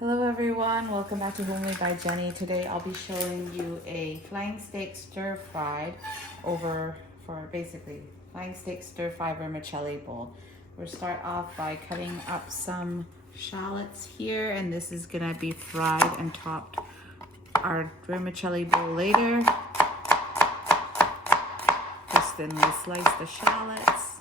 Hello everyone, welcome back to Homemade by Jenny. Today I'll be showing you a flying steak stir fried flying steak stir fry vermicelli bowl. We'll start off by cutting up some shallots here, and this is gonna be fried and topped our vermicelli bowl later. Just then we slice the shallots.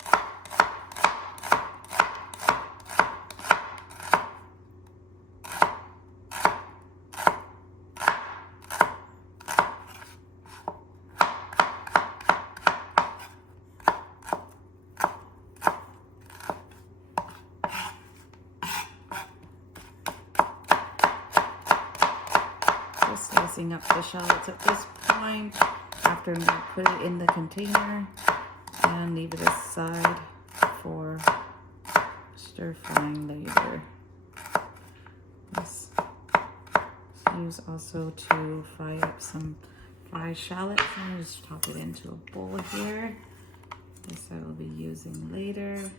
Slicing up the shallots at this point after we put it in the container and leave it aside for stir frying later. This is used also to fry up some fried shallots. I'm going to just top it into a bowl here. This I will be using later.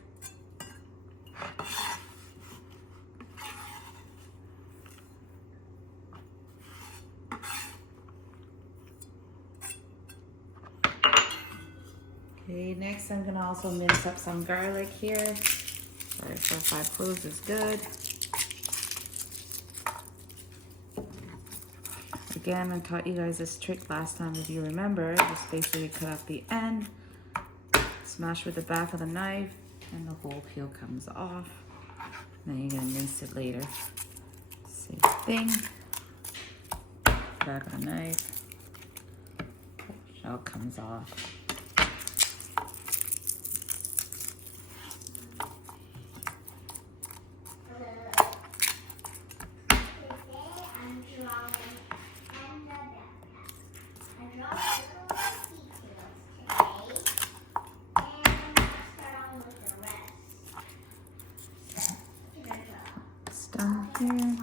Okay, next I'm gonna also mince up some garlic here. Sorry, 4 or 5 cloves is good. Again, I taught you guys this trick last time if you remember. Just basically cut off the end, smash with the back of the knife, and the whole peel comes off. Then you're gonna mince it later. Same thing. Back of the knife, shell comes off. Done here.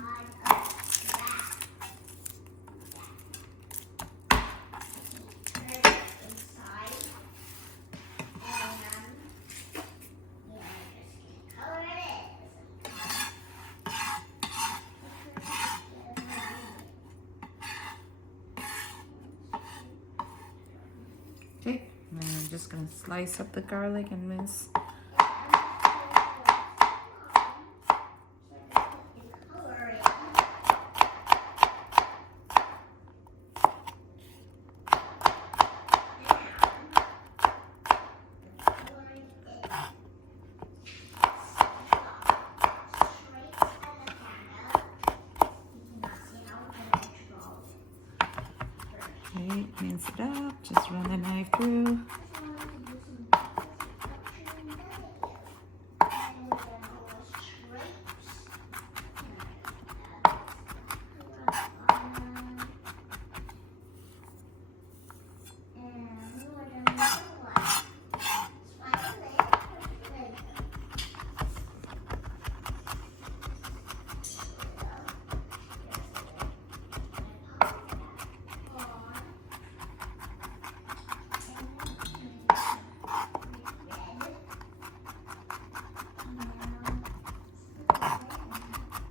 Okay, and I'm just gonna slice up the garlic and mince. Okay, mince it up, just run the knife through.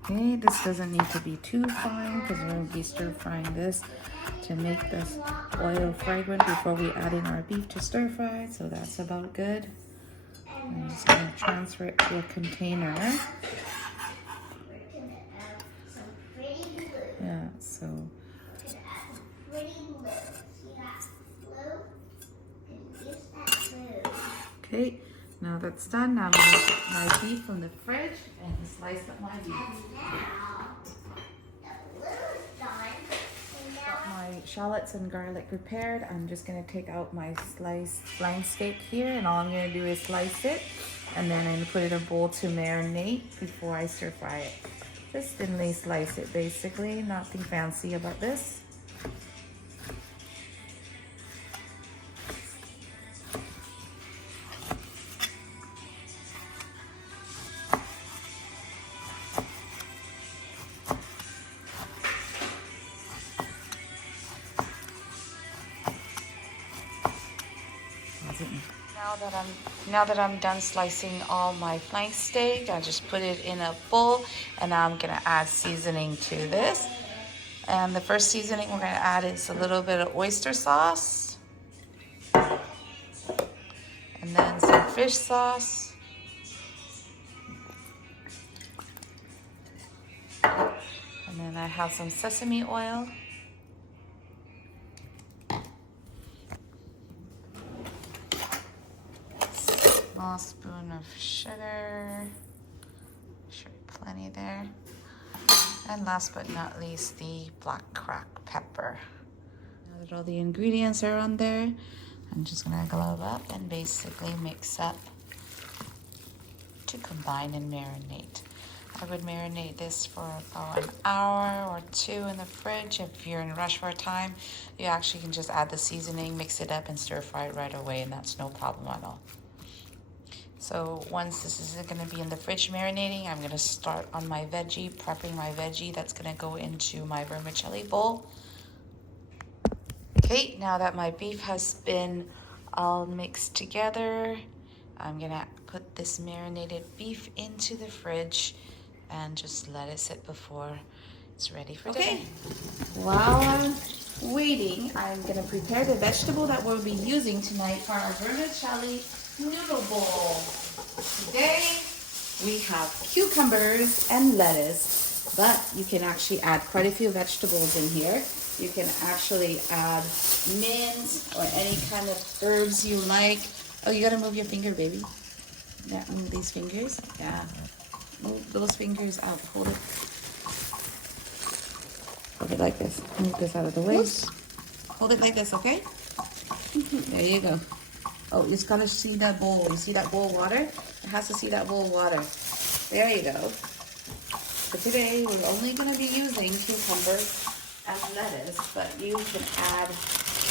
Okay, this doesn't need to be too fine because we're going to be stir frying this to make this oil fragrant before we add in our beef to stir fry, so that's about good. I'm just going to transfer it to a container. Yeah, so. Okay. Now that's done, now I'm going to get my beef from the fridge and slice up my beef. Got my shallots and garlic prepared. I'm just going to take out my sliced flying steak here, and all I'm going to do is slice it, and then I'm going to put it in a bowl to marinate before I stir fry it. Just thinly slice it basically, nothing fancy about this. Now Now that I'm done slicing all my flank steak, I just put it in a bowl, and now I'm gonna add seasoning to this. And the first seasoning we're gonna add is a little bit of oyster sauce, and then some fish sauce, and then I have some sesame oil. Small spoon of sugar, plenty there. And last but not least, the black crack pepper. Now that all the ingredients are on there, I'm just gonna glove up and basically mix up to combine and marinate. I would marinate this for about an hour or two in the fridge. If you're in a rush for time, you actually can just add the seasoning, mix it up, and stir fry it right away, and that's no problem at all. So once this is gonna be in the fridge marinating, I'm gonna start on my veggie, prepping my veggie that's gonna go into my vermicelli bowl. Okay, now that my beef has been all mixed together, I'm gonna put this marinated beef into the fridge and just let it sit before it's ready for dinner. While I'm waiting, I'm gonna prepare the vegetable that we'll be using tonight for our vermicelli noodle bowl. Today we have cucumbers and lettuce, but you can actually add quite a few vegetables in here. You can actually add mint or any kind of herbs you like. Oh, you gotta move your finger, baby. Yeah, move these fingers. Yeah, move those fingers out. Hold it. Hold it like this. Move this out of the way. Hold it like this, okay? There you go. Oh, you just gotta see that bowl. You see that bowl of water? It has to see that bowl of water. There you go. So today we're only gonna be using cucumbers and lettuce, but you can add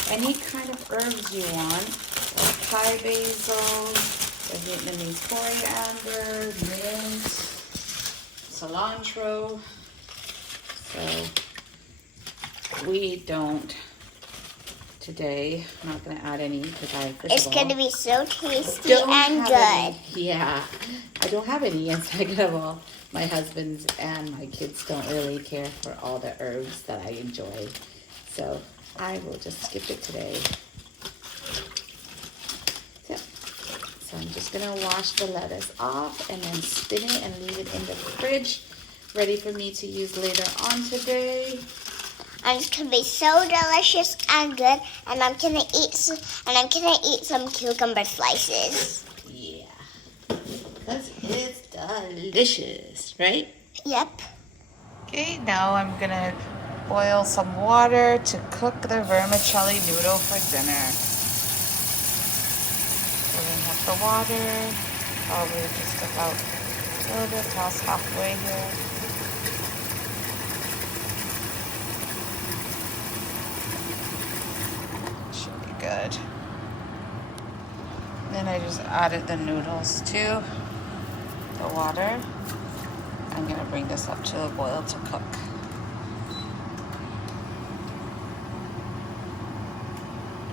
any kind of herbs you want, like Thai basil, Vietnamese coriander, mint, cilantro. So we don't. Today, I'm not going to add any because it's going to be so tasty and good. Any. Yeah, I don't have any. And second of all, my husband and my kids don't really care for all the herbs that I enjoy. So I will just skip it today. So I'm just going to wash the lettuce off and then spin it and leave it in the fridge, ready for me to use later on today. And it's gonna be so delicious and good, and I'm gonna eat some cucumber slices. Yeah, because it's delicious, right? Yep. Okay, now I'm gonna boil some water to cook the vermicelli noodle for dinner. Filling up the water, probably just about a little bit past halfway here. Good. Then I just added the noodles to the water. I'm gonna bring this up to the boil to cook.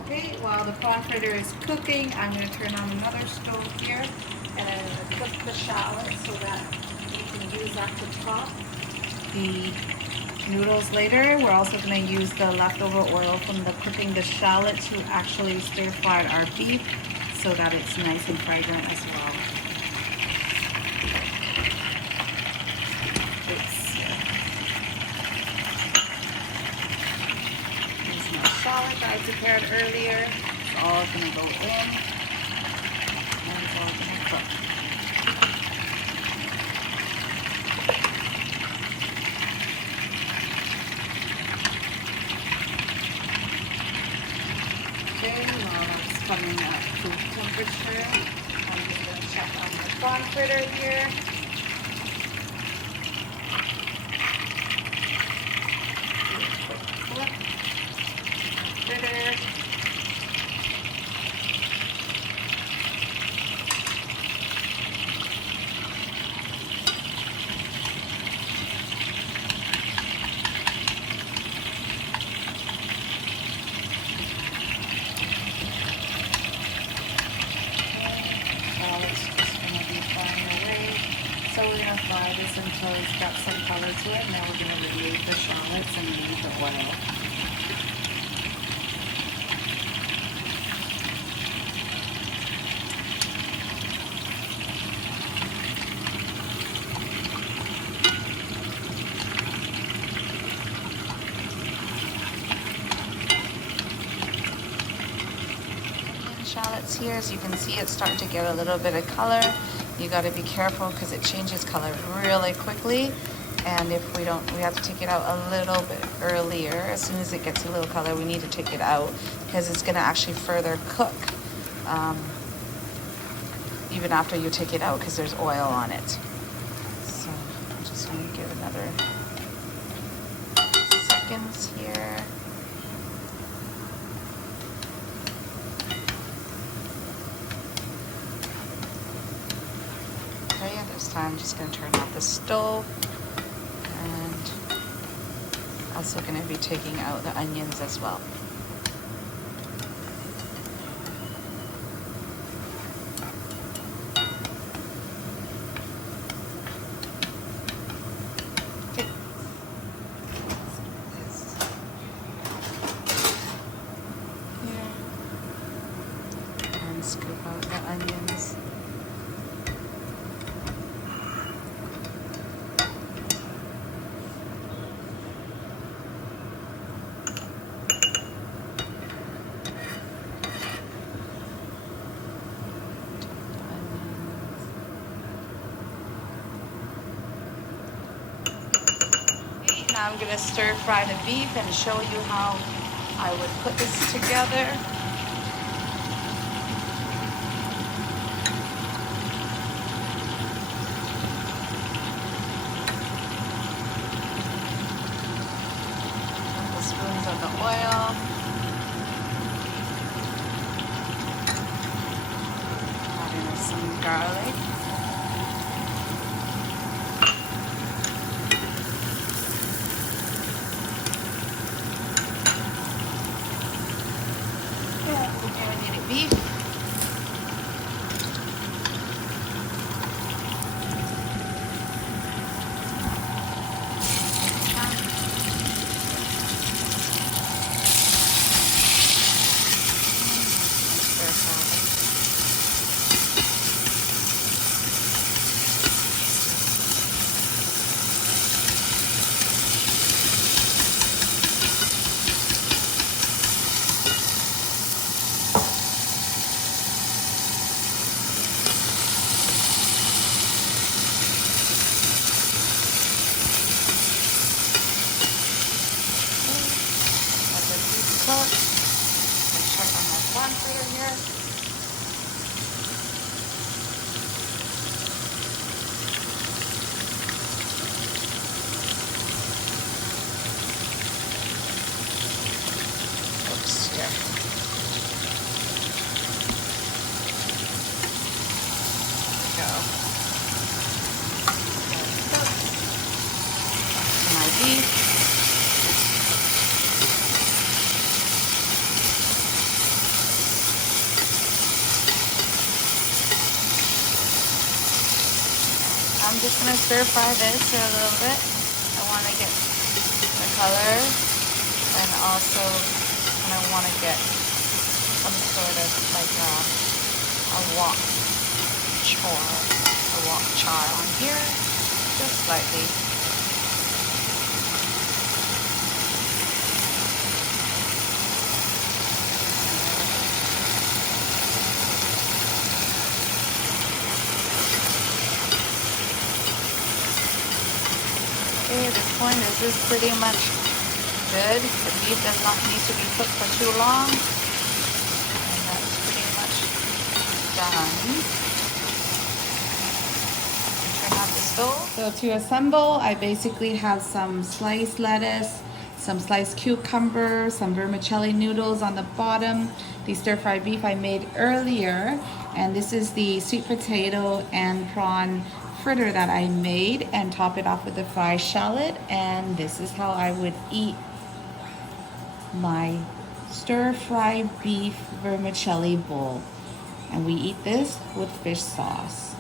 Okay, while the prawn fritter is cooking, I'm gonna turn on another stove here, and I'm gonna cook the shallot so that we can use that to top the noodles later. We're also going to use the leftover oil from the cooking the shallot to actually stir fry our beef so that it's nice and fragrant as well. Here's my shallot that I prepared earlier. It's all going to go in and it's all going to cook. Coming up to temperature. I'm just going to check on my prawn fritter here. Fritter. So it's got some color to it. Now we're going to remove the shallots and remove the oil. Shallots here, as you can see, it's starting to get a little bit of color. You got to be careful because it changes color really quickly, and if we don't, we have to take it out a little bit earlier. As soon as it gets a little color, we need to take it out because it's going to actually further cook even after you take it out because there's oil on it. So I'm just going to give another seconds here. Okay, at this time I'm just going to turn off the stove, and also going to be taking out the onions as well. Okay. Here. And scoop out the onions. Now I'm going to stir fry the beef and show you how I would put this together. Tablespoons of the oil. Add in some garlic. Marinated beef. Cook. Let's check on my prawn fritter here. Oops, here. There we go. My beef. I'm just going to stir fry this for a little bit. I want to get the color, and also I want to get some sort of like a wok char on here, just slightly. Okay, at this point, this is pretty much good. The beef does not need to be cooked for too long. And that's pretty much done. Turn off the stove. So to assemble, I basically have some sliced lettuce, some sliced cucumber, some vermicelli noodles on the bottom, the stir-fried beef I made earlier, and this is the sweet potato and prawn fritter that I made, and top it off with the fried shallot. And this is how I would eat my stir-fried beef vermicelli bowl, and we eat this with fish sauce.